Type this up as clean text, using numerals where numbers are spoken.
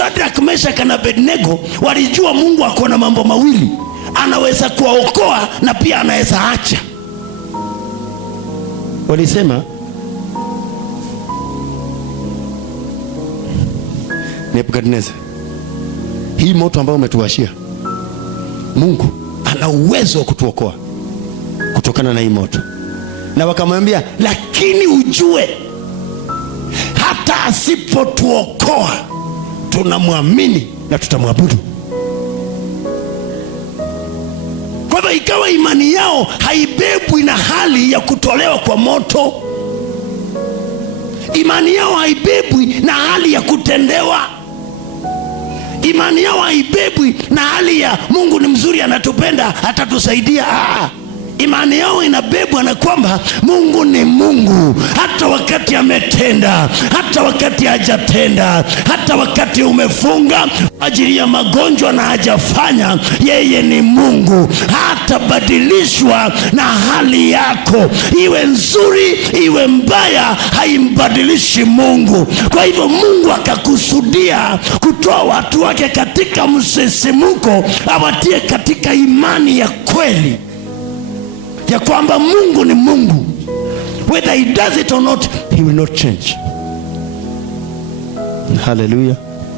Shadraka, Meshaki na Abednego walijua Mungu ako na mambo mawili, anaweza kuwaokoa na pia anaweza acha. Walisema, Nebukadneza, hii moto ambao umetuwashia, Mungu ana uwezo wa kutuokoa kutokana na hii moto. Na wakamwambia, lakini ujue hata asipotuokoa tunamwamini na tutamwabudu. Kwa hivyo ikawa imani yao haibebwi na hali ya kutolewa kwa moto. Imani yao haibebwi na hali ya kutendewa. Imani yao haibebwi na hali ya Mungu ni mzuri, anatupenda, atatusaidia. Imani yao inabebwa na kwamba Mungu ni Mungu, hata wakati ametenda, hata wakati hajatenda, hata wakati umefunga ajili ya magonjwa na hajafanya, yeye ni Mungu. Hatabadilishwa na hali yako, iwe nzuri iwe mbaya, haimbadilishi Mungu. Kwa hivyo Mungu akakusudia kutoa watu wake katika msisimuko, awatie katika imani ya kweli ya kwamba Mungu ni Mungu. Whether he does it or not, he will not change. Hallelujah.